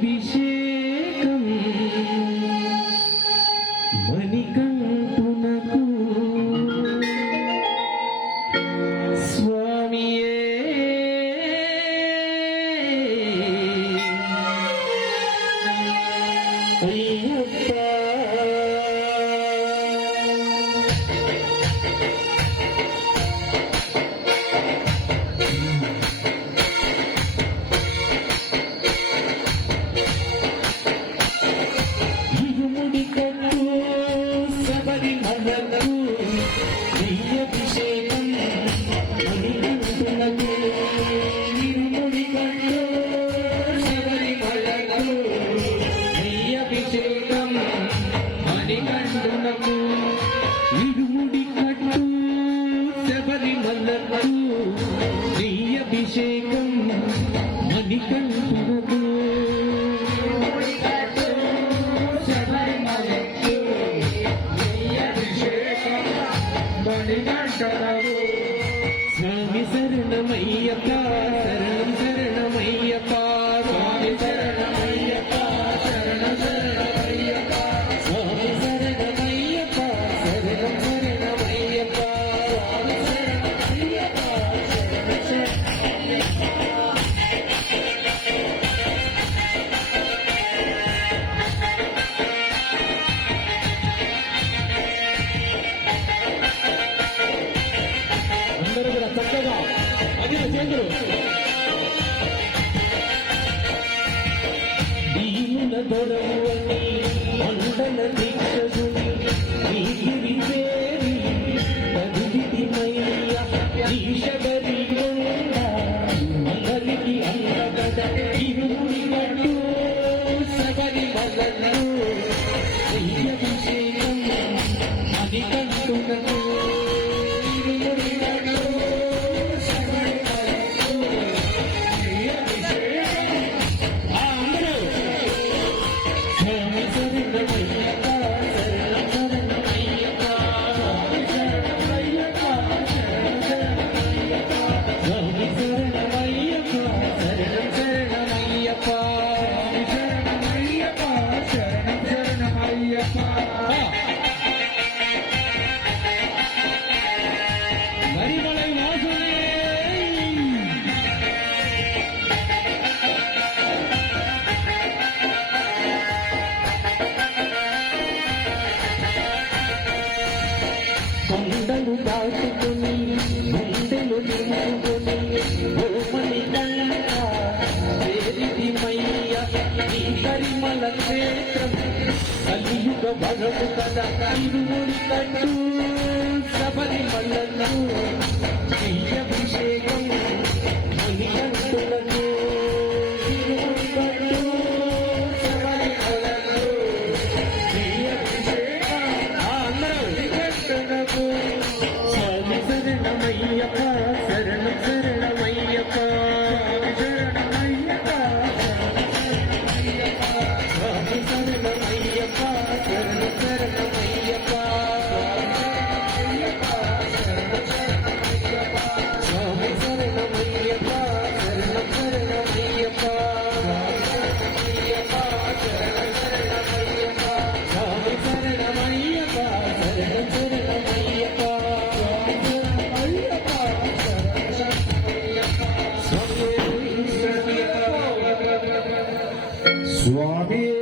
అభిషేకం మణికంఠునకు స్వామియే అయ్యప్ప అభిషేకం మణికంఠునకు ఇరుముడి కట్టు శబరిమలకు అభిషేకం మణికంఠునకు ఇరుముడి కట్టు శబరిమలకు అభిషేకం మణికంఠునకు స్వామి శరణమయ్యప్ప శరణం శరణమయ్యప్ప స్వామి శరణమయ్యప్ప శరణం శరణమయ్యప్ప స్వామి శరణమయ్యప్ప శరణం శరణమయ్యప్ప స్వామి శరణమయ్యప్ప శరణం శరణమయ్యప్ప చక్కగా అదిన చేతులు దీనుల దొరవని మండల దీక్షుని నీగిరి పేరి తదిది మయ్య ఈశబరి అందరికి అందగద ఇరుముడి గట్టు శబరిమలలో అభిషేకం మణికంఠునకు కొండలు దాటుకుని గుండెలు నింపుకొని ఓమని వేరిది మయ్య ఈ పరిమళ క్షేత్రం కలియుగ వరము కదా ఇరుముడి కట్టు శబరిమలను అభిషేకం మణికంఠునకు ఇరుముడి కట్టు శబరిమలను శరణమయ్యప్ప శరణం శరణమయ్యప్ప శరణమయ్యప్ప స్వామి శరణమయ్యప్ప శరణం శరణమయ్యప్ప స్వామి శరణమయ్యప్ప శరణం శరణమయ్యప్ప స్వామి శరణమయ్యప్ప శరణం శరణమయ్యప్ప స్వామి